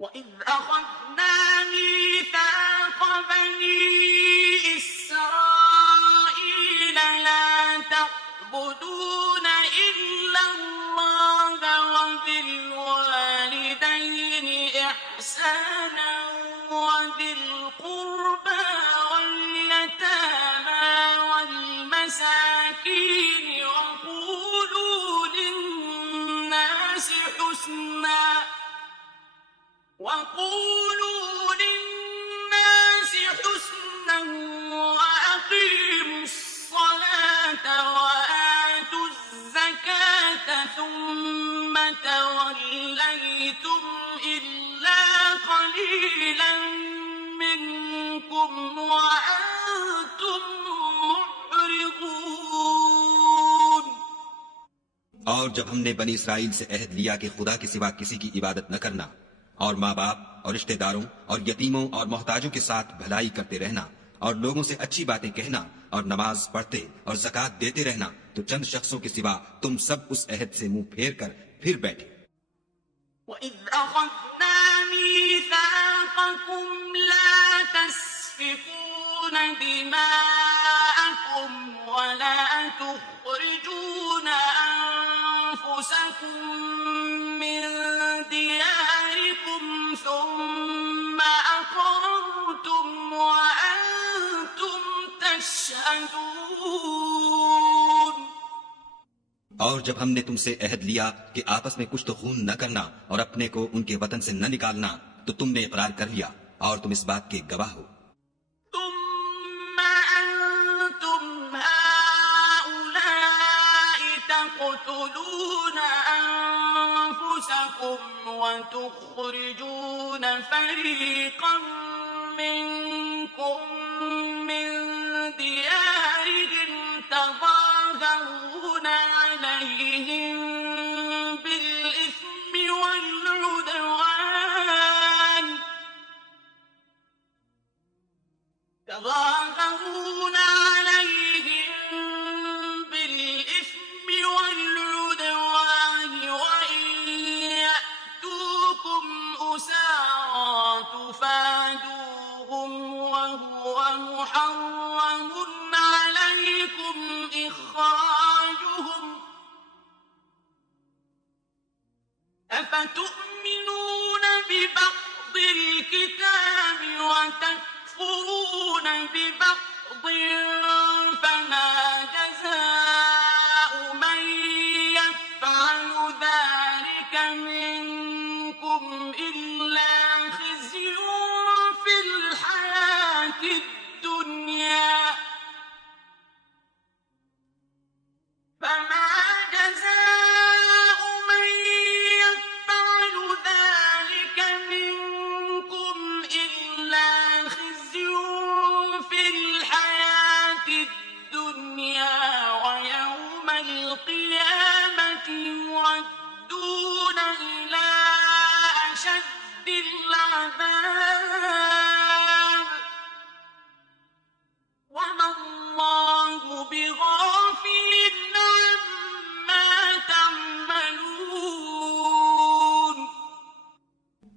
وَإِذْ أَخَذْنَا مِيثَاقَ بَنِي إِسْرَائِيلَ لَا تَعْبُدُونَ إِلَّا اللَّهَ وَبِالْوَالِدَيْنِ إِحْسَانًا وَذِي الْقُرْبَىٰ وَالْيَتَامَىٰ وَالْمَسَاكِينِ وَقُولُوا لِلنَّاسِ حُسْنًا وَأَقِيمُوا الصَّلَاةَ وَآتُوا الزَّكَاةَ ثُمَّ تَوَلَّيْتُمْ إِلَّا قَلِيلًا مِّنكُمْ وَأَنتُم مُّعْرِضُونَ۔ اور جب ہم نے بنی اسرائیل سے عہد لیا کہ خدا کے سوا کسی کی عبادت نہ کرنا، اور ماں باپ اور رشتہ داروں اور یتیموں اور محتاجوں کے ساتھ بھلائی کرتے رہنا، اور لوگوں سے اچھی باتیں کہنا، اور نماز پڑھتے اور زکوٰۃ دیتے رہنا، تو چند شخصوں کے سوا تم سب اس عہد سے منہ پھیر کر پھر بیٹھے۔ وَإِذْ أَخَذْنَا مِيثَاقَكُمْ لَا تَسْفِكُونَ دِمَاءَكُمْ وَلَا تُخْرِجُونَ أَنفُسَكُم مِّن دِيَارِكُمْ ثُمَّ أَقْرَرْتُمْ وَأَنتُمْ تَشْهَدُونَ۔ اور جب ہم نے تم سے عہد لیا کہ آپس میں کشت و خون نہ کرنا اور اپنے کو ان کے وطن سے نہ نکالنا، تو تم نے اقرار کر لیا اور تم اس بات کے گواہ ہو۔ ثم أنتم هؤلاء تقتلون أنفسكم وتخرجون فريقا منكم من ديارهم تظاهرون عليهم بالإثم والعدوان وَإِن يَأْتُوكُمْ أُسَارَىٰ تُفَادُوهُمْ وَهُوَ مُحَرَّمٌ عَلَيْكُمْ إِخْرَاجُهُمْ ۚ أَفَتُؤْمِنُونَ بِبَعْضِ الْكِتَابِ وَتَكْفُرُونَ بِبَعْضٍ فَمَا جَزَاءُ مَن يَفْعَلُ ذَٰلِكَ مِنكُمْ إِلَّا خِزْيٌ فِي الْحَيَاةِ الدُّنْيَا ۖ فَمَا جَزَاءُ مَن يَفْعَلُ ذَٰلِكَ مِنكُمْ إِلَّا خِزْيٌ فِي الْحَيَاةِ الدُّنْيَا ۖ وَيَوْمَ الْقِيَامَةِ يُرَدُّونَ إِلَىٰ أَشَدِّ الْعَذَابِ ۗ وَمَا اللَّهُ بِغَافِلٍ عَمَّا تَعْمَلُونَ۔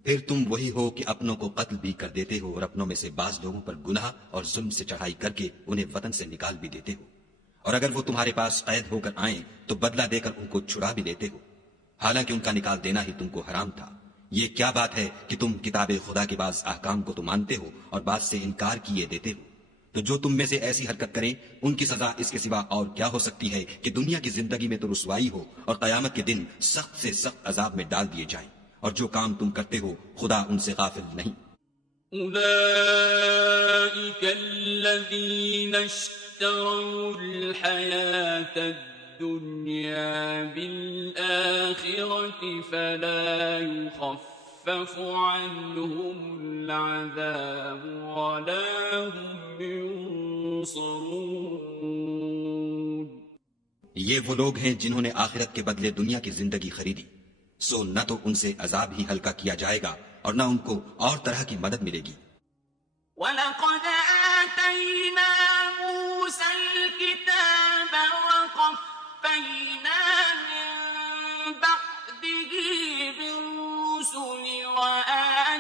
پھر تم وہی ہو کہ اپنوں کو قتل بھی کر دیتے ہو اور اپنوں میں سے بعض لوگوں پر گناہ اور ظلم سے چڑھائی کر کے انہیں وطن سے نکال بھی دیتے ہو، اور اگر وہ تمہارے پاس قید ہو کر آئیں تو بدلہ دے کر ان کو چھڑا بھی لیتے ہو، حالانکہ ان کا نکال دینا ہی تم کو حرام تھا۔ یہ کیا بات ہے کہ تم کتاب خدا کے بعض احکام کو تو مانتے ہو اور بعض سے انکار کیے دیتے ہو؟ تو جو تم میں سے ایسی حرکت کریں ان کی سزا اس کے سوا اور کیا ہو سکتی ہے کہ دنیا کی زندگی میں تو رسوائی ہو اور قیامت کے دن سخت سے سخت عذاب میں ڈال دیے جائیں، اور جو کام تم کرتے ہو خدا ان سے غافل نہیں۔ أولئك الذين اشتروا الحياة الدنيا بالآخرة فلا يخفف عنهم العذاب ولا هم ينصرون۔ یہ وہ لوگ ہیں جنہوں نے آخرت کے بدلے دنیا کی زندگی خریدی، سو نہ تو ان سے عذاب ہی ہلکا کیا جائے گا اور نہ ان کو اور طرح کی مدد ملے گی۔ وَلَقَدْ آتَيْنَا مُوسَى الْكِتَابَ وَقَفَّيْنَا مِن بَعْدِهِ بِالرُّسُلِ وَآتَيْنَا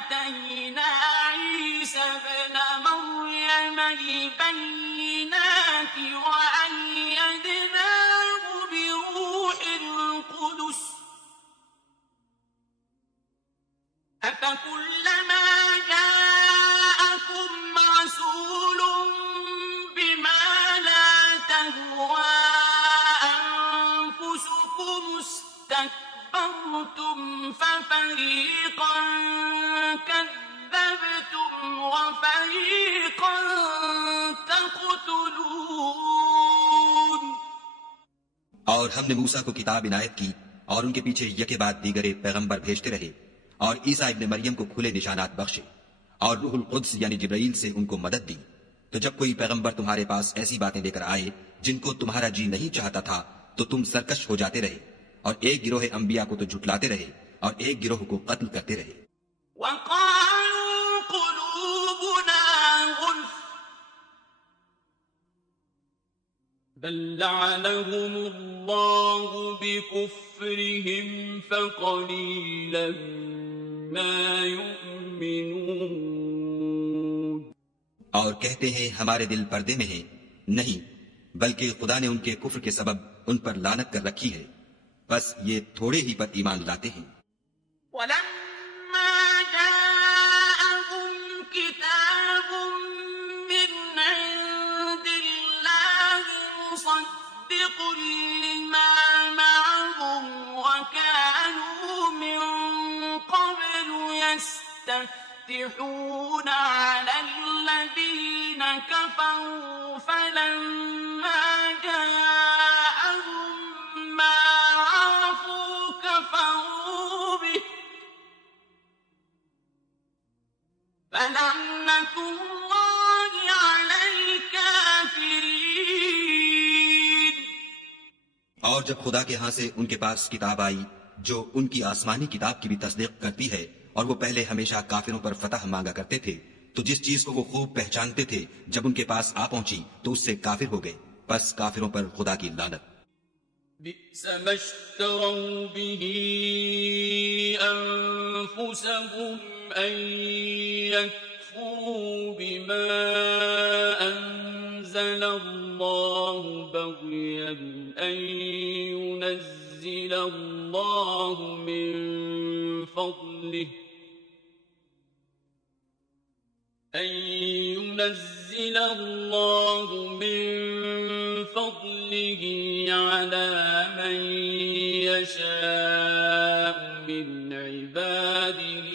وأيدناه بروح القدس أفكلما جاءكم رسول بما لا تهوى أنفسكم استكبرتم ففريقا كذبتم وفريقا تقتلون. اور ہم نے موسیٰ کو کتاب عنایت کی اور ان کے پیچھے یکے بعد دیگرے پیغمبر بھیجتے رہے اور عیسیٰ ابن مریم کو کھلے نشانات بخشے اور روح القدس یعنی جبرائیل سے ان کو مدد دی. تو جب کوئی پیغمبر تمہارے پاس ایسی باتیں لے کر آئے جن کو تمہارا جی نہیں چاہتا تھا تو تم سرکش ہو جاتے رہے اور ایک گروہ انبیاء کو تو جھٹلاتے رہے اور ایک گروہ کو قتل کرتے رہے. وقالوا قلوبنا غلف بل لعنهم الله بكفرهم فقليلا ما يؤمنون. اور کہتے ہیں ہمارے دل پردے میں ہیں، نہیں بلکہ خدا نے ان کے کفر کے سبب ان پر لعنت کر رکھی ہے، بس یہ تھوڑے ہی پر ایمان لاتے ہیں. ولما جاءهم كتاب من عند الله مصدق لما معهم وكانوا من قبل يستفتحون على الذين كفروا فلما جاءهم ما عرفوا كفروا به فلعنة الله على الكافرين. اور جب خدا کے ہاں سے ان کے پاس کتاب آئی جو ان کی آسمانی کتاب کی بھی تصدیق کرتی ہے اور وہ پہلے ہمیشہ کافروں پر فتح مانگا کرتے تھے، تو جس چیز کو وہ خوب پہچانتے تھے جب ان کے پاس آ پہنچی تو اس سے کافر ہو گئے، بس کافروں پر خدا کی لعنت. بئس ما اشتروا به أنفسهم أن يكفروا بما أنزل الله بغيا أن ينزل الله من فضله على من يشاء من عباده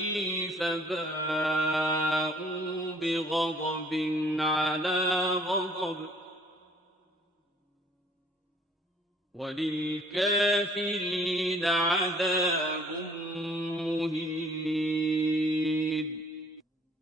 فباءوا بغضب على غضب وللكافرين عذاب مهين.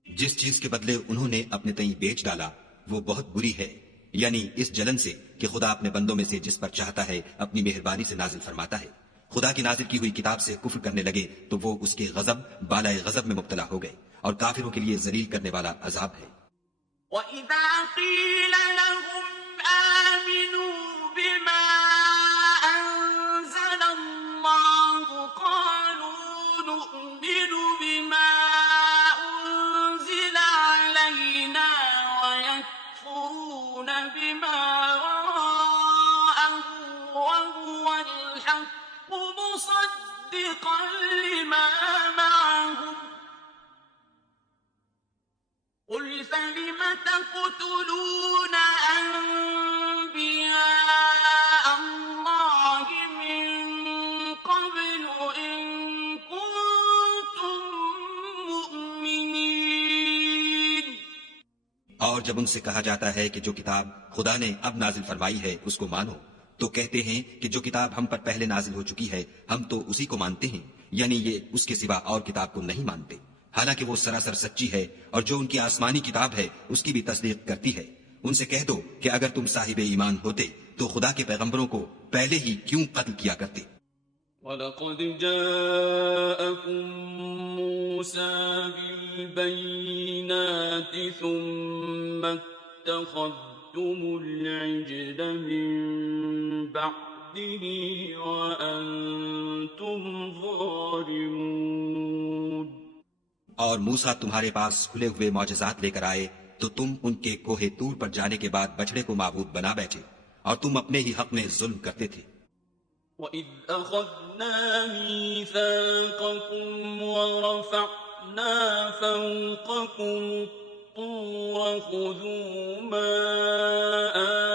جس چیز کے بدلے انہوں نے اپنے تئیں بیچ ڈالا وہ بہت بری ہے، یعنی اس جلن سے کہ خدا اپنے بندوں میں سے جس پر چاہتا ہے اپنی مہربانی سے نازل فرماتا ہے. خدا کی نازل کی ہوئی کتاب سے کفر کرنے لگے تو وہ اس کے غضب بالائے غضب میں مبتلا ہو گئے اور کافروں کے لیے ذلیل کرنے والا عذاب ہے. وَإِذَا قِيلَ لَهُمْ آمِنُوا بِمَا أَنزَلَ اللَّهُ قَالُوا نُؤْمِنُ بِمَا أُنزِلَ عَلَيْنَا وَيَكْفُرُونَ بِمَا وَرَاءَهُ وَهُوَ الْحَقُّ مُصَدِّقًا لِمَا مَعَهُمْ قُلْ فَلِمَ تَقْتُلُونَ أَنبِيَاءَ اللَّهِ مِن قَبْلُ إِن كُنتُم مُّؤْمِنِينَ. اور جب ان سے کہا جاتا ہے کہ جو کتاب خدا نے اب نازل فرمائی ہے اس کو مانو تو کہتے ہیں کہ جو کتاب ہم پر پہلے نازل ہو چکی ہے ہم تو اسی کو مانتے ہیں، یعنی یہ اس کے سوا اور کتاب کو نہیں مانتے، حالانکہ وہ سراسر سچی ہے اور جو ان کی آسمانی کتاب ہے اس کی بھی تصدیق کرتی ہے. ان سے کہہ دو کہ اگر تم صاحب ایمان ہوتے تو خدا کے پیغمبروں کو پہلے ہی کیوں قتل کیا کرتے. وَلَقَدْ جَاءَكُم مُّوسَىٰ بِالْبَيِّنَاتِ ثُمَّ اتَّخَذْتُمُ الْعِجْلَ مِن بَعْدِهِ وَأَنتُمْ ظَالِمُونَ. اور موسیٰ تمہارے پاس کھلے ہوئے معجزات لے کر آئے تو تم ان کے کوہ طور پر جانے کے بعد بچڑے کو معبود بنا بیٹھے اور تم اپنے ہی حق میں ظلم کرتے تھے۔ وَإِذْ أَخَذْنَا مِيثَاقَكُمْ وَرَفَعْنَا فَوْقَكُمُ الطُّورَ خُذُوا مَا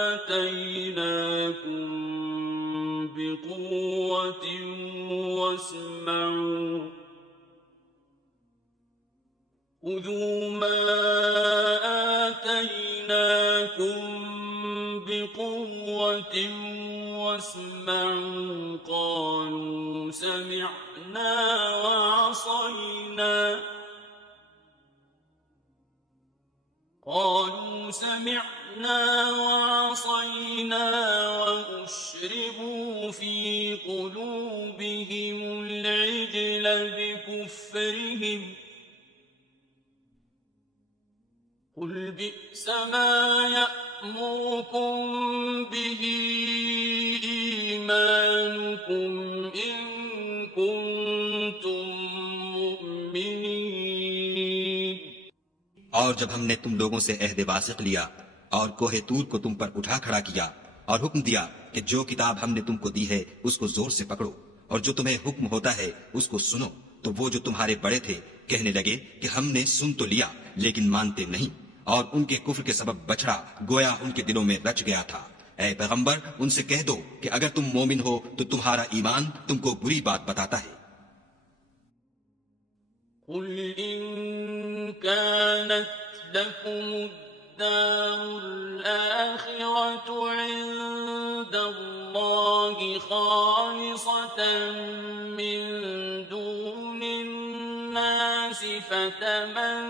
آتَيْنَاكُمْ بِقُوَّةٍ وَاسْمَعُوا خُذُوا مَا آتَيْنَاكُمْ بِقُوَّةٍ وَاسْمَعُوا قَالُوا سَمِعْنَا وَعَصَيْنَا وَأُشْرِبُوا فِي قُلُوبِهِمُ الْعِجْلَ بِكُفْرِهِمْ قُلْ بِئْسَ مَا يَأْمُرُكُمْ بِهِ إِيمَانُكُمْ إِن كُنتُم مُّؤْمِنِينَ۔ اور جب ہم نے تم لوگوں سے عہد واثق لیا اور کوہ طور کو تم پر اٹھا کھڑا کیا اور حکم دیا کہ جو کتاب ہم نے تم کو دی ہے اس کو زور سے پکڑو اور جو تمہیں حکم ہوتا ہے اس کو سنو، تو وہ جو تمہارے بڑے تھے کہنے لگے کہ ہم نے سن تو لیا لیکن مانتے نہیں، اور ان کے کفر کے سبب بچڑا گویا ان کے دلوں میں رچ گیا تھا۔ اے پیغمبر ان سے کہہ دو کہ اگر تم مومن ہو تو تمہارا ایمان تم کو بری بات بتاتا ہے۔ قُلْ إِن كَانَتْ لَكُمُ الدَّارُ الْآخِرَةُ عِندَ اللَّهِ خَالِصَةً مِّن دُونِ النَّاسِ فَتَمَنَّوُا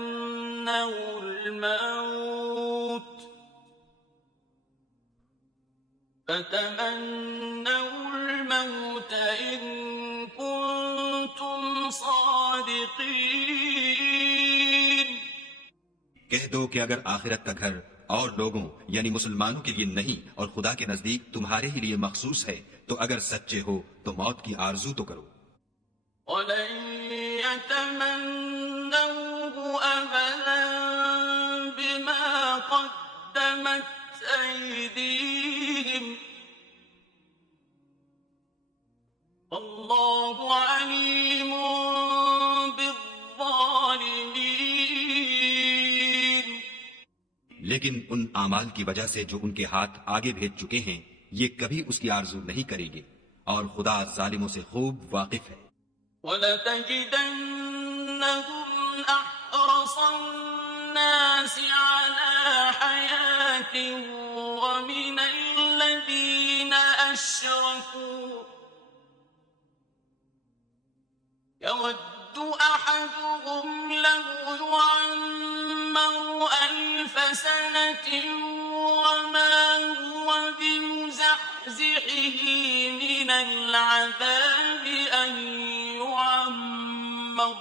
الْمَوْتَ إِن كُنتُمْ صَادِقِينَ۔ کہہ دو کہ اگر آخرت کا گھر اور لوگوں یعنی مسلمانوں کے لیے نہیں اور خدا کے نزدیک تمہارے ہی لیے مخصوص ہے تو اگر سچے ہو تو موت کی آرزو تو کرو۔ وَلَن يَتَمَنَّوْهُ أَبَدًا بِمَا قَدَّمَتْ أَيْدِيهِمْ وَاللَّهُ عَلِيمٌ بِالظَّالِمِينَ۔ لیکن ان اعمال کی وجہ سے جو ان کے ہاتھ آگے بھیج چکے ہیں یہ کبھی اس کی آرزو نہیں کریں گے، اور خدا ظالموں سے خوب واقف ہے۔ وَلَتَجِدَنَّهُمْ أَحْرَصَ النَّاسِ عَلَى حَيَاةٍ وَمِنَ الَّذِينَ أَشْرَكُوا يَوَدُّ أَحَدُهُمْ لَوْ يُعَمَّرُ أَلْفَ سَنَةٍ وَمَا هُوَ بِمُزَحْزِحِهِ مِنَ الْعَذَابِ أَن يُعَمَّرَ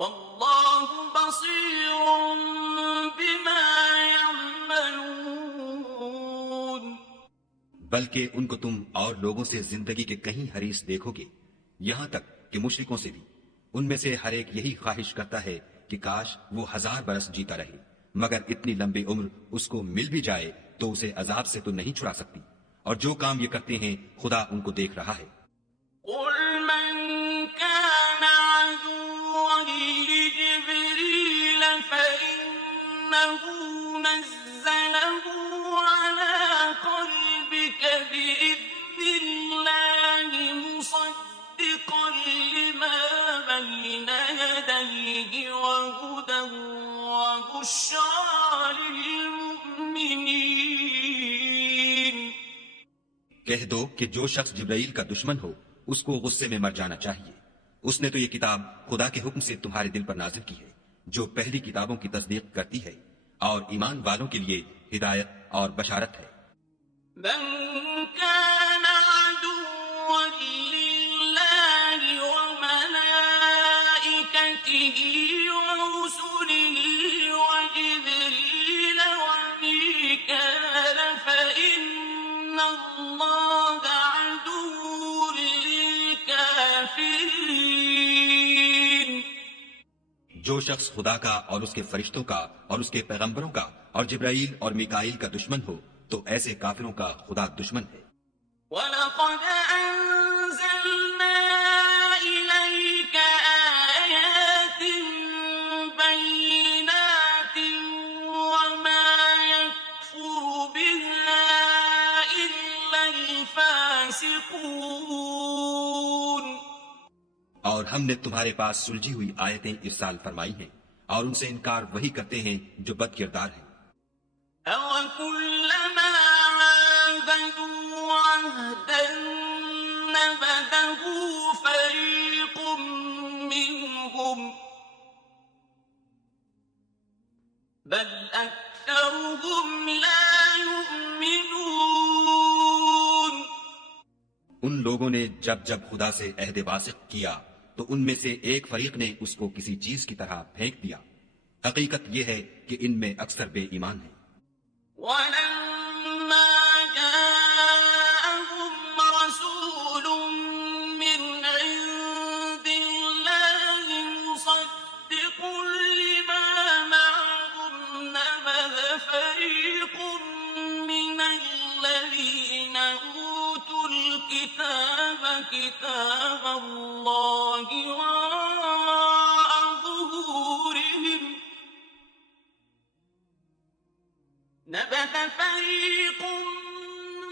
وَاللَّهُ بَصِيرٌ بِمَا يَعْمَلُونَ۔ بلکہ ان کو تم اور لوگوں سے زندگی کے کہیں حریص دیکھو گے، یہاں تک کہ مشرکوں سے بھی۔ ان میں سے ہر ایک یہی خواہش کرتا ہے کہ کاش وہ 1000 برس جیتا رہے، مگر اتنی لمبی عمر اس کو مل بھی جائے تو اسے عذاب سے تو نہیں چھڑا سکتی، اور جو کام یہ کرتے ہیں خدا ان کو دیکھ رہا ہے۔ قُلْ مَن كَانَ عَدُوًّا لِجِبْرِيلَ فَإِنَّهُ نَزَّلَهُ عَلَىٰ قَلْبِكَ بِإِذْنِ اللَّهِ مُصَدِّقًا لِّمَا بَيْنَ يَدَيْهِ وَهُدًى وَبُشْرَىٰ لِلْمُؤْمِنِينَ۔ کہہ دو کہ جو شخص جبرائیل کا دشمن ہو اس کو غصے میں مر جانا چاہیے، اس نے تو یہ کتاب خدا کے حکم سے تمہارے دل پر نازل کی ہے جو پہلی کتابوں کی تصدیق کرتی ہے، اور ایمان والوں کے لیے ہدایت اور بشارت ہے۔ من كان عدوا لله وملائكته ورسله وجبريل وميكال فإن الله عدو للكافرين۔ جو شخص خدا کا اور اس کے فرشتوں کا اور اس کے پیغمبروں کا اور جبرائیل اور میکائیل کا دشمن ہو تو ایسے کافروں کا خدا دشمن ہے۔ وَلَقَدْ أَنزَلْنَا إِلَيْكَ آيَاتٍ بَيِّنَاتٍ وَمَا يَكْفُرُ بِهَا إِلَّا الْفَاسِقُونَ۔ اور ہم نے تمہارے پاس سلجھی ہوئی آیتیں ارسال فرمائی ہیں اور ان سے انکار وہی کرتے ہیں جو بد کردار ہیں۔ أَوَكُلَّمَا عَاهَدُوا عَهْدًا نَبَذَهُ فَرِيقٌ مِّنْهُمْ بَلْ أَكْثَرُهُمْ لَا يُؤْمِنُونَ۔ ان لوگوں نے جب جب خدا سے عہد واثق کیا تو ان میں سے ایک فریق نے اس کو کسی چیز کی طرح پھینک دیا۔ حقیقت یہ ہے کہ ان میں اکثر بے ایمان ہیں۔ وَلَمَّا جَاءَهُمْ رَسُولٌ مِّنْ عِندِ اللَّهِ مُصَدِّقٌ لِّمَا مَعَهُمْ نَبَذَ فَرِيقٌ مِّنَ الَّذِينَ أُوتُوا الْكِتَابَ كِتَابَ اللَّهِ وَرَاءَ ظُهُورِهِمْ نبذ فريق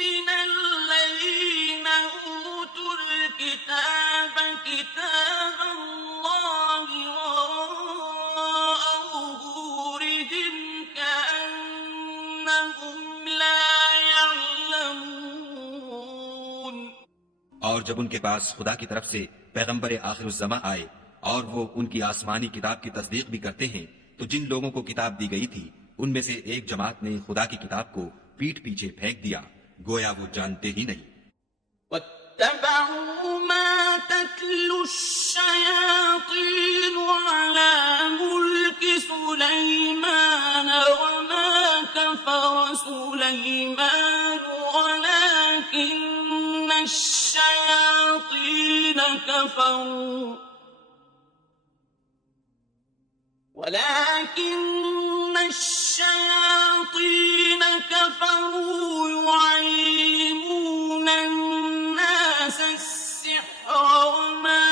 من الذين أوتوا الكتاب كتاب الله وراء ظهورهم كأنهم لا يعلمون۔ اور جب ان کے پاس خدا کی طرف سے پیغمبر آخر الزماں آئے اور وہ ان کی آسمانی کتاب کی تصدیق بھی کرتے ہیں تو جن لوگوں کو کتاب دی گئی تھی ان میں سے ایک جماعت نے خدا کی کتاب کو پیٹ پیچھے پھینک دیا، گویا وہ جانتے ہی نہیں۔ وَاتَّبَعُوا مَا تَتْلُو الشَّيَاطِينُ عَلَى مُلْكِ سُلَيْمَانَ وَمَا كَفَرَ سُلَيْمَانُ وَلَكِنَّ الشَّيَاطِينَ كَفَرُوا يُعَلِّمُونَ النَّاسَ السِّحْرَ وَمَا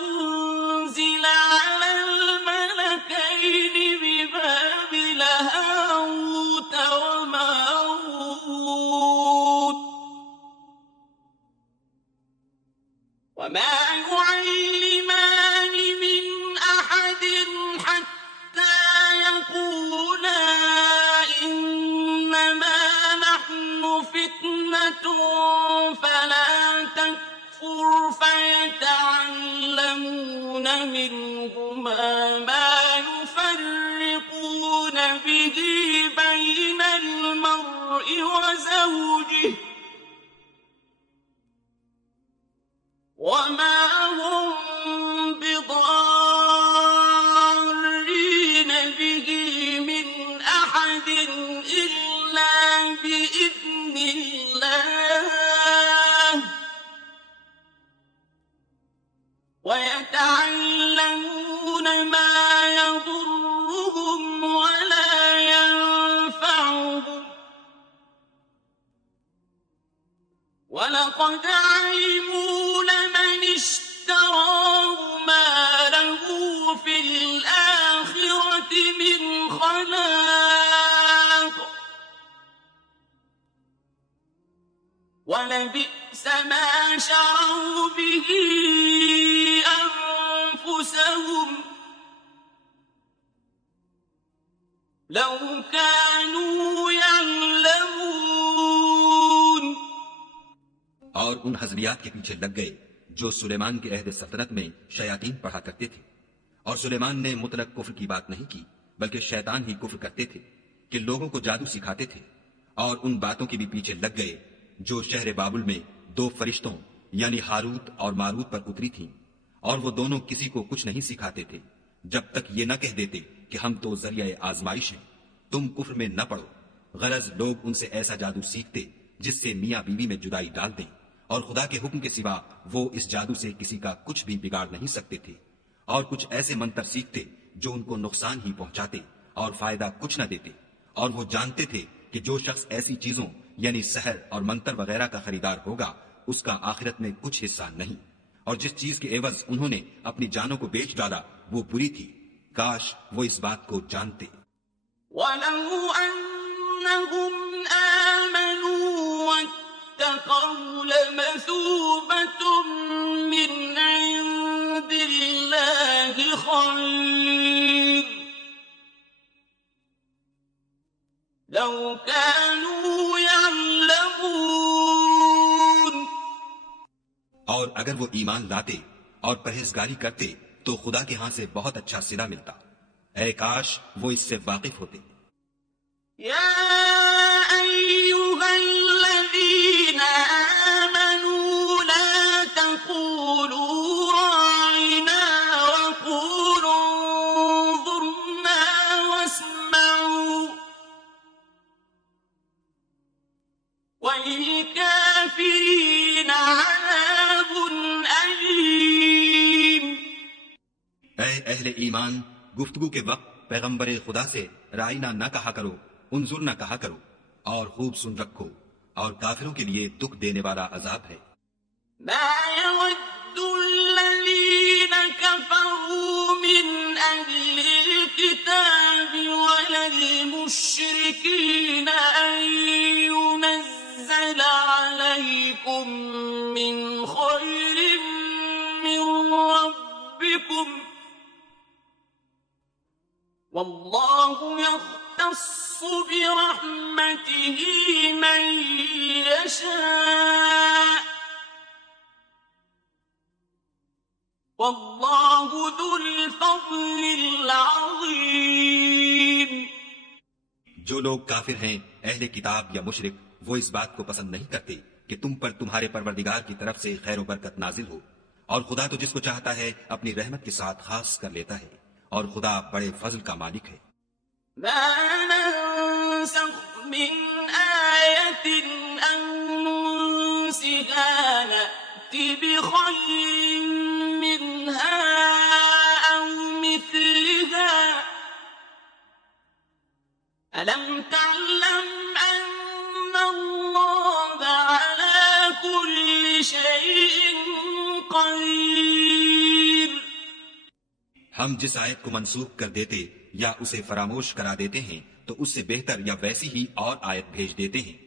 أُنزِلَ عَلَى الْمَلَكَيْنِ بِبَابِلَ هَارُوتَ وَمَارُوتَ وَمَا يُعَلِّمَانِ مِنْ أَحَدٍ حَتَّى يَقُولَا إِنَّمَا نَحْنُ فِتْنَةٌ فَلَا تَكْفُرْ فَيَتَعَلَّمُونَ مِنْهُمَا مَا يُفَرِّقُونَ بِهِ بَيْنَ الْمَرْءِ وَزَوْجِهِ وَمَا هُمْ بِضَارِّينَ بِهِ مِنْ أَحَدٍ إِلَّا بِإِذْنِ اللَّهِ وَيَتَعَلَّمُونَ مَا يَضُرُّهُمْ وَلَا يَنفَعُهُمْ وَلَقَدْ عَلِمُوا لَمَنِ اشْتَرَاهُ مَا لَهُ فِي الْآخِرَةِ مِنْ خَلَاقٍ وَلَبِئْسَ مَا شَرَوْا بِهِ أَنفُسَهُمْ لَوْ كَانُوا يَعْلَمُونَ۔ اور ان حزبیات کے پیچھے لگ گئے جو سلیمان کے عہد سلطنت میں شیاطین پڑھا کرتے تھے، اور سلیمان نے مطلق کفر کی بات نہیں کی بلکہ شیطان ہی کفر کرتے تھے کہ لوگوں کو جادو سکھاتے تھے، اور ان باتوں کے بھی پیچھے لگ گئے جو شہر بابل میں 2 فرشتوں یعنی ہاروت اور ماروت پر اتری تھیں، اور وہ دونوں کسی کو کچھ نہیں سکھاتے تھے جب تک یہ نہ کہہ دیتے کہ ہم تو ذریعہ آزمائش ہیں، تم کفر میں نہ پڑو۔ غرض لوگ ان سے ایسا جادو سیکھتے جس سے میاں بیوی میں جدائی ڈال دیں، اور خدا کے حکم کے سوا وہ اس جادو سے کسی کا کچھ بھی بگاڑ نہیں سکتے تھے، اور کچھ ایسے منتر سیکھتے جو ان کو نقصان ہی پہنچاتے اور فائدہ کچھ نہ دیتے، اور وہ جانتے تھے کہ جو شخص ایسی چیزوں یعنی سحر اور منتر وغیرہ کا خریدار ہوگا اس کا آخرت میں کچھ حصہ نہیں، اور جس چیز کے عوض انہوں نے اپنی جانوں کو بیچ ڈالا وہ بری تھی، کاش وہ اس بات کو جانتے۔ وَلَوْ أَنَّهُمْ آمَنُوا وَاتَّقَوْا لَمَثُوبَةٌ مِّنْ عِندِ اللَّهِ خَيْرٌ لَوْ كَانُوا يَعْلَمُونَ۔ اور اگر وہ ایمان لاتے اور پرہیزگاری کرتے تو خدا کے ہاں سے بہت اچھا صلہ ملتا، اے کاش وہ اس سے واقف ہوتے۔ يا أيها الذين آمنوا لا تقولوا راعنا وقولوا انظرنا واسمعوا وللكافرين عذاب أليم۔ اے اہل ایمان، گفتگو کے وقت پیغمبر خدا سے رائنا نہ کہا کرو، انظر نہ کہا کرو، اور خوب سن رکھو، اور کافروں کے لیے دکھ دینے والا عذاب ہے۔ ما يود الذين كفروا من أهل الكتاب ولا المشركين أن ينزل عليكم من خير من ربكم والله يختص برحمته من يشاء والله ذو الفضل العظيم۔ جو لوگ کافر ہیں، اہل کتاب یا مشرک، وہ اس بات کو پسند نہیں کرتے کہ تم پر تمہارے پروردگار کی طرف سے خیر و برکت نازل ہو، اور خدا تو جس کو چاہتا ہے اپنی رحمت کے ساتھ خاص کر لیتا ہے، اور خدا بڑے فضل کا مالک ہے۔ ما ننسخ من آية أو ننسها نأتِ بخير منها أو مثلها ألم تعلم أن الله على كل شيء قدير۔ ہم جس آیت کو منسوخ کر دیتے یا اسے فراموش کرا دیتے ہیں تو اس سے بہتر یا ویسی ہی اور آیت بھیج دیتے ہیں۔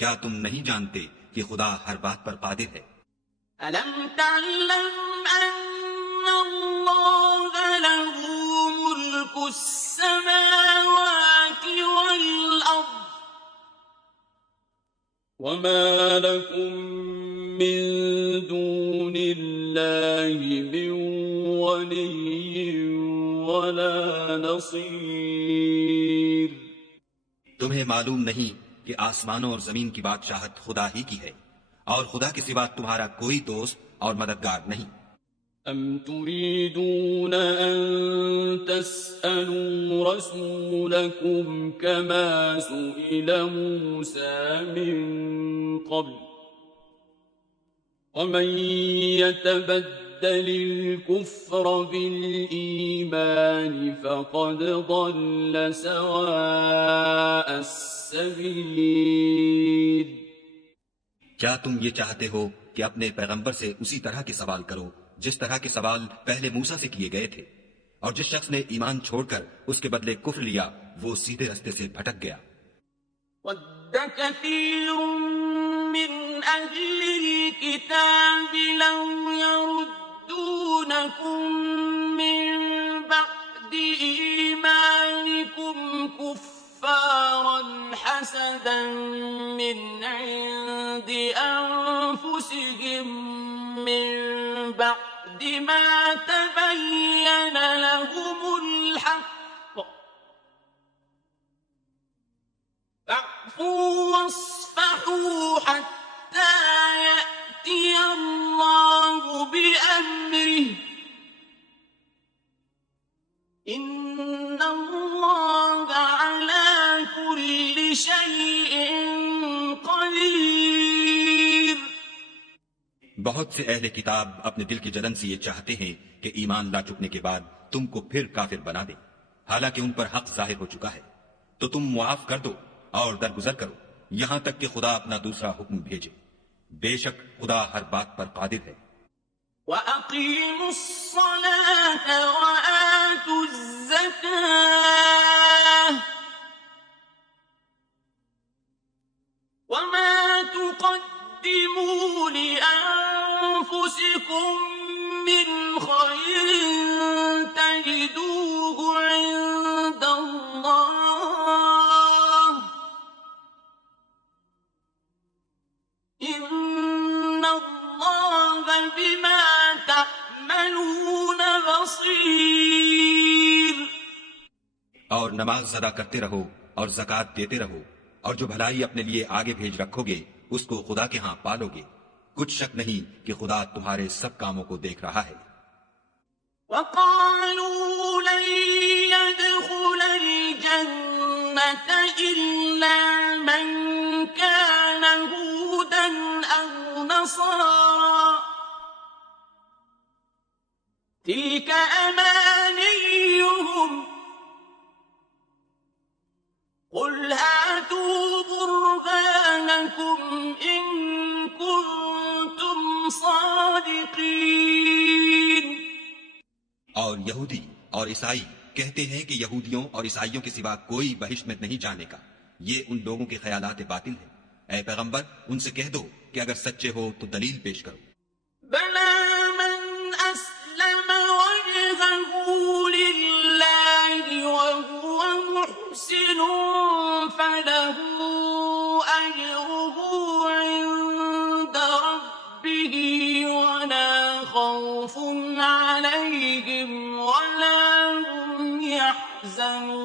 کیا تم نہیں جانتے کہ خدا ہر بات پر قادر ہے؟ ألم تعلم أن الله له ملك السماوات والأرض وما لكم من دون الله من ولي ولا نصير۔ تمہیں معلوم نہیں کہ آسمانوں اور زمین کی بادشاہت خدا ہی کی ہے، اور خدا کے سوا تمہارا کوئی دوست اور مددگار نہیں۔ أم تريدون أن تسألوا رسولكم كما سئل موسى من قبل ومن يتبدل الكفر بالإيمان فقد ضل سواء السبيل۔ کیا تم یہ چاہتے ہو کہ اپنے پیغمبر سے اسی طرح کے سوال کرو جس طرح کے سوال پہلے موسیٰ سے کیے گئے تھے، اور جس شخص نے ایمان چھوڑ کر اس کے بدلے کفر لیا وہ سیدھے رستے سے بھٹک گیا۔ وَدَّ كَثِيرٌ مِّنْ أَهْلِ الْكِتَابِ لَوْ يَرُدُّونَكُم مِّن بَعْدِ إِيمَانِكُمْ كُفَّارًا حَسَدًا مِّنْ عِندِ أَنفُسِهِم مِّن بَعْدِ مَا تَبَيَّنَ لَهُمُ الْحَقُّ فَاعْفُوا وَاصْفَحُوا حَتَّى يَأْتِيَ اللَّهُ بِأَمْرِهِ إِنَّ اللَّهَ عَلَى كُلِّ شَيْءٍ قَدِيرٌ۔ بہت سے اہل کتاب اپنے دل کی جلن سے یہ چاہتے ہیں کہ ایمان لا چکنے کے بعد تم کو پھر کافر بنا دیں، حالانکہ ان پر حق ظاہر ہو چکا ہے، تو تم معاف کر دو اور درگزر کرو یہاں تک کہ خدا اپنا دوسرا حکم بھیجے، بے شک خدا ہر بات پر قادر ہے۔ وَأَقِيمُوا الصَّلَاةَ وَآتُوا الزَّكَاةَ وَمَا تُقَدِّمُوا لِأَنفُسِكُم مِّنْ خَيْرٍ تَجِدُوهُ عِندَ اللَّهِ إِنَّ اللَّهَ بِمَا تَعْمَلُونَ بَصِيرٌ۔ اور نماز ادا کرتے رہو اور زکوٰۃ دیتے رہو، اور جو بھلائی اپنے لیے آگے بھیج رکھو گے اس کو خدا کے ہاں پالو گے، کچھ شک نہیں کہ خدا تمہارے سب کاموں کو دیکھ رہا ہے۔ وَقَالُوا لَن يَدْخُلَ الْجَنَّةَ إِلَّا مَن كَانَ هُودًا أَوْ نَصَارَىٰ تِلْكَ أَمَانِيُّهُمْ قُلْ هَاتُوا بُرْهَانَكُمْ إِن كُنتُمْ صَادِقِينَ۔ اور یہودی اور عیسائی کہتے ہیں کہ یہودیوں اور عیسائیوں کے سوا کوئی بہشت میں نہیں جانے کا، یہ ان لوگوں کے خیالات باطل ہیں۔ اے پیغمبر ان سے کہہ دو کہ اگر سچے ہو تو دلیل پیش کرو۔ بَلَىٰ مَنْ أَسْلَمَ وَجْهَهُ لِلَّهِ وَهُوَ مُحْسِنٌ فَلَهُ أَجْرُهُ عِندَ رَبِّهِ وَلَا خَوْفٌ عَلَيْهِمْ وَلَا هُمْ يَحْزَنُونَ۔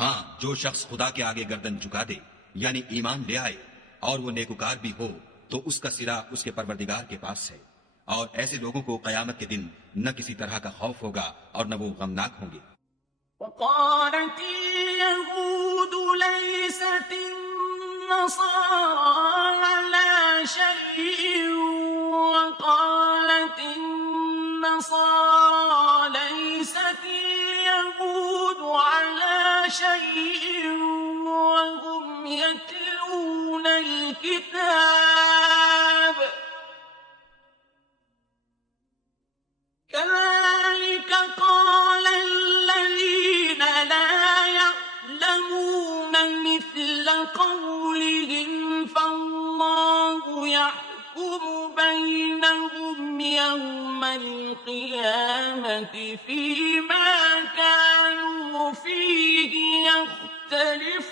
ہاں، جو شخص خدا کے آگے گردن جھکا دے یعنی ایمان لے آئے اور وہ نیکوکار بھی ہو تو اس کا صلہ اس کے پروردگار کے پاس ہے، اور ایسے لوگوں کو قیامت کے دن نہ کسی طرح کا خوف ہوگا اور نہ وہ غمناک ہوں گے۔ وَقَالَتِ الْيَهُودُ لَيْسَتِ النَّصَارَىٰ عَلَىٰ شَيْءٍ وَقَالَتِ النَّصَارَىٰ لَيْسَتِ الْيَهُودُ عَلَىٰ شَيْءٍ وَهُمْ يَتْلُونَ الْكِتَابَ كَذَٰلِكَ قَالَ الَّذِينَ لَا يَعْلَمُونَ مِثْلَ قَوْلِهِمْ فَاللَّهُ يَحْكُمُ بَيْنَهُمْ يَوْمَ الْقِيَامَةِ فِيمَا كَانُوا فِيهِ يَخْتَلِفُونَ۔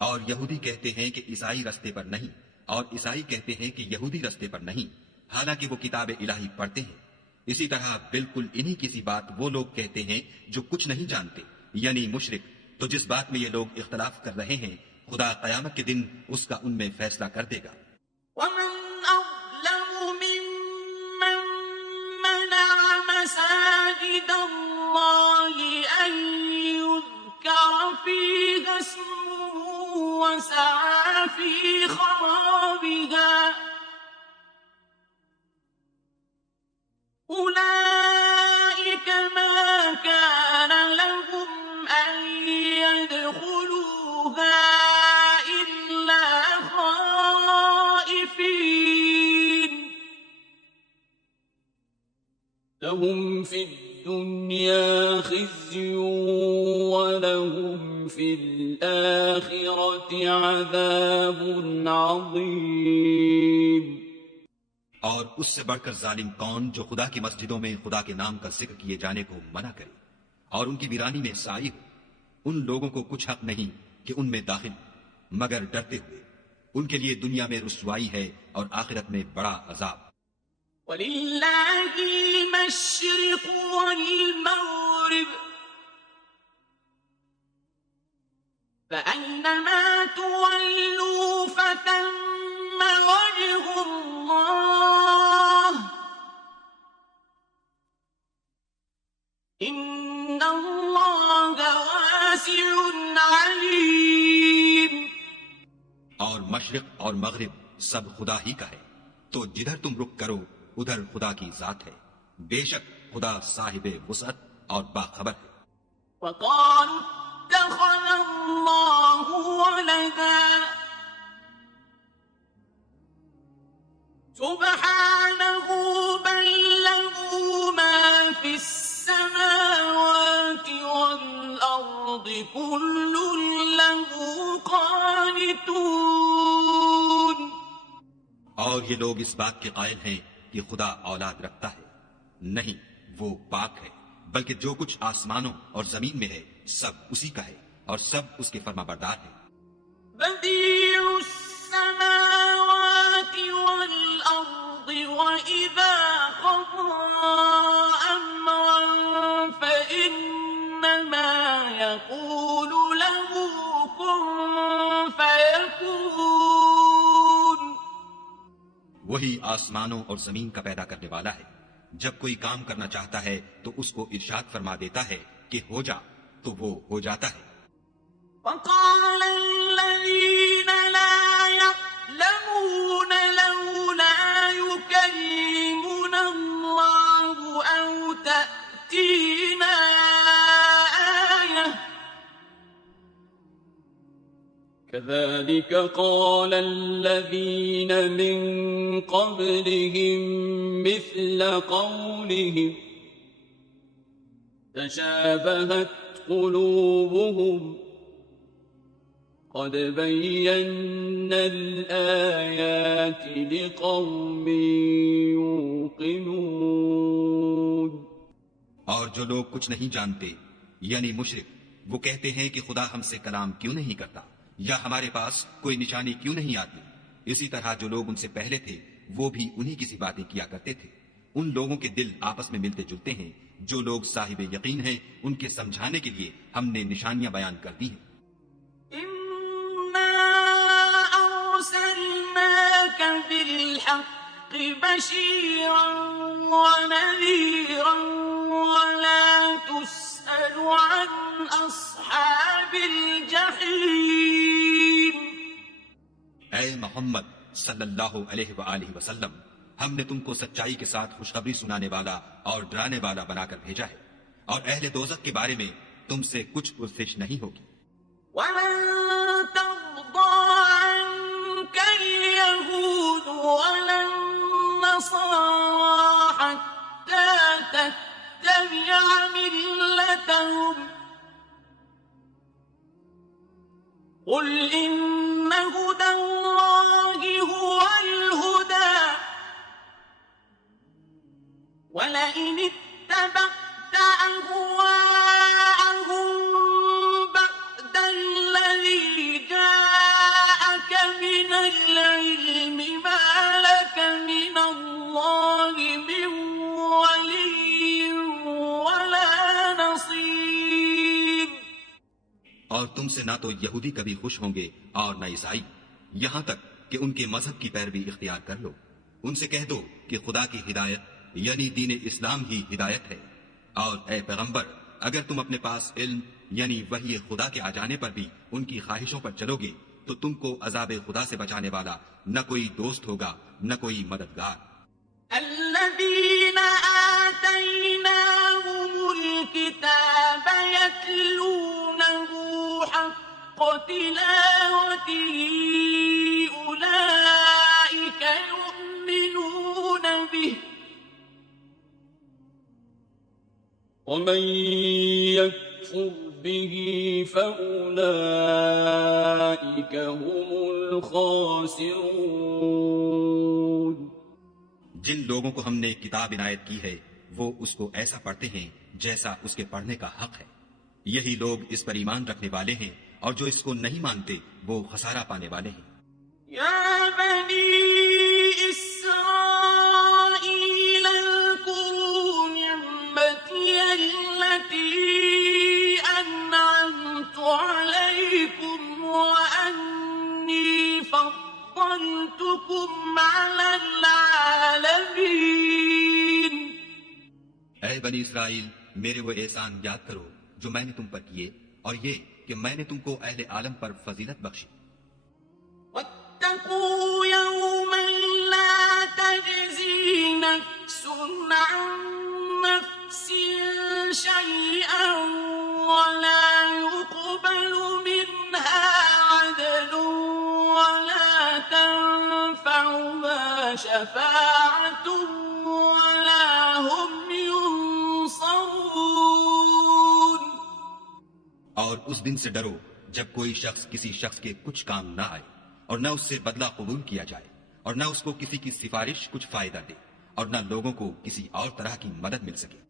اور یہودی کہتے ہیں کہ عیسائی رستے پر نہیں، اور عیسائی کہتے ہیں کہ یہودی رستے پر نہیں، حالانکہ وہ کتاب الہی پڑھتے ہیں۔ اسی طرح بالکل انہی کسی بات وہ لوگ کہتے ہیں جو کچھ نہیں جانتے، یعنی مشرک۔ تو جس بات میں یہ لوگ اختلاف کر رہے ہیں خدا قیامت کے دن اس کا ان میں فیصلہ کر دے گا۔ وَمَنْ أَظْلَمُ مِمَّن مَّنَعَ مَسَاجِدَ اللَّهِ أَن يُذْكَرَ فِيهَا اسْمُهُ وَسَعَىٰ فِي خَرَابِهَا أُولَٰئِكَ مَا كَانَ لَهُمْ أَن يَدْخُلُوهَا إِلَّا خَائِفِينَ لَهُمْ فِي الدُّنْيَا خِزْيٌ وَلَهُمْ فِي الْآخِرَةِ عَذَابٌ عَظِيمٌ۔ اور اس سے بڑھ کر ظالم کون جو خدا کی مسجدوں میں خدا کے نام کا ذکر کیے جانے کو منع کرے اور ان کی ویرانی میں سائی ہو۔ ان لوگوں کو کچھ حق نہیں کہ ان میں داخل ہو مگر ڈرتے ہوئے، ان کے لیے دنیا میں رسوائی ہے اور آخرت میں بڑا عذاب۔ وَلِلَّهِ الْمَشْرِقُ وَالْمَغْرِبُ فَأَيْنَمَا تُوَلُّوا فَثَمَّ وَجْهُ اللَّهِ إِنَّ اللَّهَ وَاسِعٌ عَلِيمٌ۔ اور مشرق اور مغرب سب خدا ہی کا ہے، تو جدھر تم رخ کرو ادھر خدا کی ذات ہے، بے شک خدا صاحب وسعت اور باخبر ہے۔ وقالوا اتخذ الله ولدا سبحانه بل له ما في السماوات والأرض كل له قانتون۔ اور یہ لوگ اس بات کے قائل ہیں کہ خدا اولاد رکھتا ہے، نہیں، وہ پاک ہے، بلکہ جو کچھ آسمانوں اور زمین میں ہے سب اسی کا ہے اور سب اس کے فرما بردار ہیں۔ بديع السماوات والأرض وإذا قضى أمرا فإنما يقول له كن فيكون۔ وہی آسمانوں اور زمین کا پیدا کرنے والا ہے، جب کوئی کام کرنا چاہتا ہے تو اس کو ارشاد فرما دیتا ہے کہ ہو جا، تو وہ ہو جاتا ہے۔ وقال الذين لا يعلمون لولا يكلمنا الله أو تأتينا آية كذلك قال الذين من قبلهم مثل قولهم تشابهت قلوبهم قد بينا الآيات لقوم يوقنون۔ اور جو لوگ کچھ نہیں جانتے یعنی مشرک، وہ کہتے ہیں کہ خدا ہم سے کلام کیوں نہیں کرتا یا ہمارے پاس کوئی نشانی کیوں نہیں آتی۔ اسی طرح جو لوگ ان سے پہلے تھے وہ بھی انہی کی سی باتیں کیا کرتے تھے۔ ان لوگوں کے دل آپس میں ملتے جلتے ہیں، جو لوگ صاحب یقین ہیں ان کے سمجھانے کے لیے ہم نے نشانیاں بیان کر دی ہیں۔ أرسلناك بالحق بشيرا ونذيرا ولا تسأل عن أصحاب الجحيم۔ اے محمد صلی اللہ علیہ وآلہ وسلم، ہم نے تم کو سچائی کے ساتھ خوشخبری سنانے والا اور ڈرانے والا بنا کر بھیجا ہے، اور اہل دوزخ کے بارے میں تم سے کچھ پرسش نہیں ہوگی۔ وَلَن تَرْضَىٰ عَنكَ الْيَهُودُ وَلَا النَّصَارَىٰ حَتَّىٰ تَتَّبِعَ مِلَّتَهُمْ ۗ قُلْ إِنَّ هُدَى اللَّهِ هُوَ الْهُدَىٰ وَلَئِنِ اتَّبَعْتَ أَهْوَاءَهُم بَعْدَ الَّذِي جَاءَكَ مِنَ الْعِلْمِ مَا لَكَ مِنَ اللَّهِ مِن وَلِيٍّ وَلَا نَصِيرٍ۔ اور تم سے نہ تو یہودی کبھی خوش ہوں گے اور نہ عیسائی، یہاں تک کہ ان کے مذہب کی پیروی اختیار کر لو۔ ان سے کہہ دو کہ خدا کی ہدایت یعنی دین اسلام ہی ہدایت ہے، اور اے پیغمبر اگر تم اپنے پاس علم یعنی وحی خدا کے آ جانے پر بھی ان کی خواہشوں پر چلو گے تو تم کو عذاب خدا سے بچانے والا نہ کوئی دوست ہوگا نہ کوئی مددگار۔ الذين آتيناهم الكتاب يتلونه حق تلاوته أولئك يؤمنون به ومن يكفر به فأولئك هم الخاسرون۔ جن لوگوں کو ہم نے کتاب عنایت کی ہے وہ اس کو ایسا پڑھتے ہیں جیسا اس کے پڑھنے کا حق ہے، یہی لوگ اس پر ایمان رکھنے والے ہیں، اور جو اس کو نہیں مانتے وہ خسارہ پانے والے ہیں۔ يا بني إسرائيل اذكروا نعمتي التي أنعمت عليكم وأني فضلتكم على العالمين۔ اے بنی اسرائیل، میرے وہ احسان یاد کرو جو میں نے تم پر کیے، اور یہ کہ میں نے تم کو اہل عالم پر فضیلت بخشی۔ واتقوا يوما لا تجزي نفس شفاعة ولا هم ينصرون. اور اس دن سے ڈرو جب کوئی شخص کسی شخص کے کچھ کام نہ آئے اور نہ اس سے بدلہ قبول کیا جائے اور نہ اس کو کسی کی سفارش کچھ فائدہ دے اور نہ لوگوں کو کسی اور طرح کی مدد مل سکے.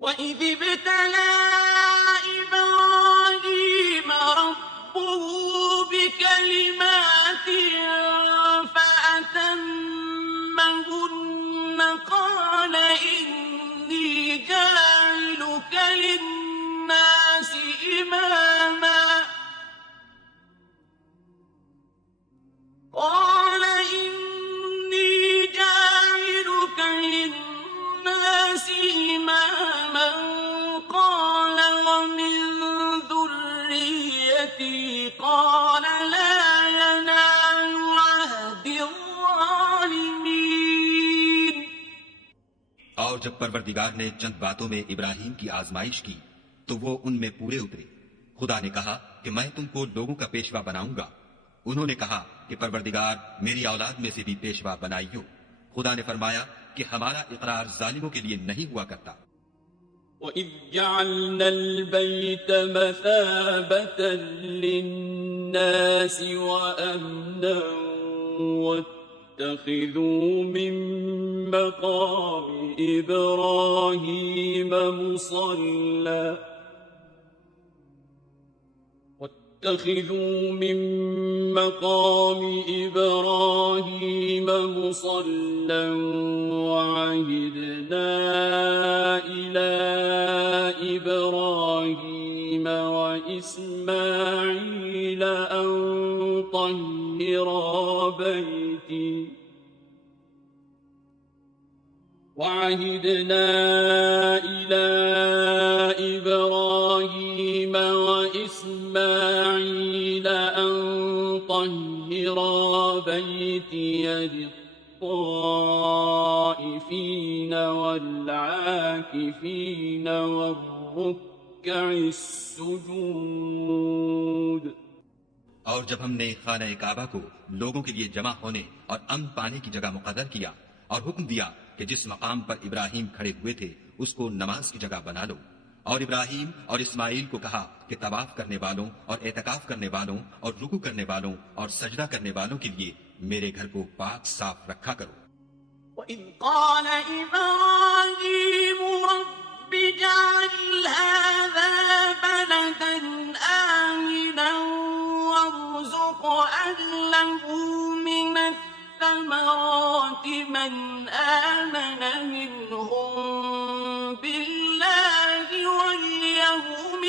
وَإِذِ ابْتَلَىٰ إِبْرَاهِيمَ رَبُّهُ بِكَلِمَاتٍ فَأَتَمَّهُنَّ قَالَ إِنِّي جَاعِلُكَ لِلنَّاسِ إِمَامًا قال ومن ذريتي قال لا ينال عهد الظالمين. اور جب پروردگار نے چند باتوں میں ابراہیم کی آزمائش کی تو وہ ان میں پورے اترے. خدا نے کہا کہ میں تم کو لوگوں کا پیشوا بناؤں گا. انہوں نے کہا کہ پروردگار میری اولاد میں سے بھی پیشوا بنائیو. خدا نے فرمایا کہ ہمارا اقرار ظالموں کے لیے نہیں ہوا کرتا. وَإِذْ جَعَلْنَا الْبَيْتَ مَثَابَةً لِلنَّاسِ وَأَمْنًا وَاتَّخِذُوا مِن مَّقَامِ إِبْرَاهِيمَ مُصَلًّى وَعَهِدْنَا إِلَىٰ إِبْرَاهِيمَ وَإِسْمَاعِيلَ أَن طَهِّرَا بَيْتِيَ لِلطَّائِفِينَ وَالْعَاكِفِينَ وَالرُّكَّعِ السُّجُودِ. اور جب ہم نے خانہ کعبہ کو لوگوں کے لیے جمع ہونے اور امن پانے کی جگہ مقرر کیا اور حکم دیا کہ جس مقام پر ابراہیم کھڑے ہوئے تھے اس کو نماز کی جگہ بنا لو، اور ابراہیم اور اسماعیل کو کہا کہ طواف کرنے والوں اور اعتکاف کرنے والوں اور رکوع کرنے والوں اور سجدہ کرنے والوں کے لیے میرے گھر کو پاک صاف رکھا کرو. وَإِذْ قَالَ إِبْرَاهِيمُ رَبِّ اجْعَلْ هَٰذَا بَلَدًا آمِنًا وَارْزُقْ أَهْلَهُ مِنَ الثَّمَرَاتِ مَنْ آمَنَ مِنْهُم بِاللَّهِ وَالْيَوْمِ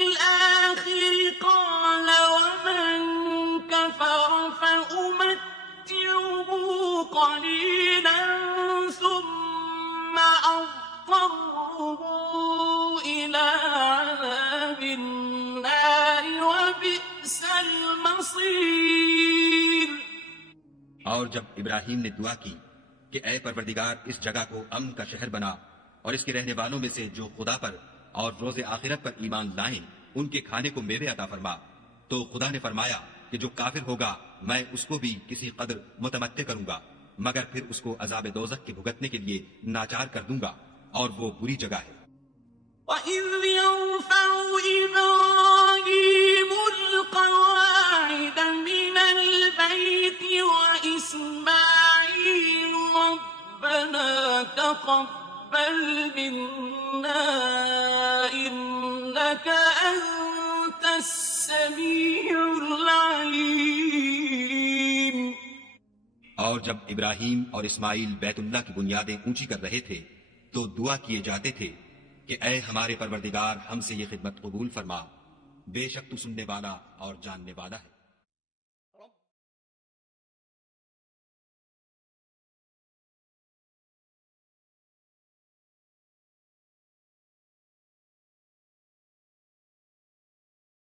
الْآخِرِ قال ومن كفر فأمتعه قليلا ثم أضطره إلى عذاب النار وبئس المصير. اور جب ابراہیم نے دعا کی کہ اے پروردگار اس جگہ کو امن کا شہر بنا اور اس کے رہنے والوں میں سے جو خدا پر اور روز آخرت پر ایمان لائیں ان کے کھانے کو میوے عطا فرما، تو خدا نے فرمایا کہ جو کافر ہوگا میں اس کو بھی کسی قدر متمتع کروں گا مگر پھر اس کو عذاب دوزخ کے بھگتنے کے لیے ناچار کر دوں گا اور وہ بری جگہ ہے. وَإِذْ يَرْفَعُ إِبْرَاهِيمُ الْقَوَاعِدَ مِنَ الْبَيْتِ وَإِسْمَاعِيلُ رَبَّنَا تَقَبَّلْ مِنَّا إِنَّكَ أَنتَ السَّمِيعُ الْعَلِيمُ. اور جب ابراہیم اور اسماعیل بیت اللہ کی بنیادیں اونچی کر رہے تھے تو دعا کیے جاتے تھے کہ اے ہمارے پروردگار ہم سے یہ خدمت قبول فرما، بے شک تو سننے والا اور جاننے والا ہے.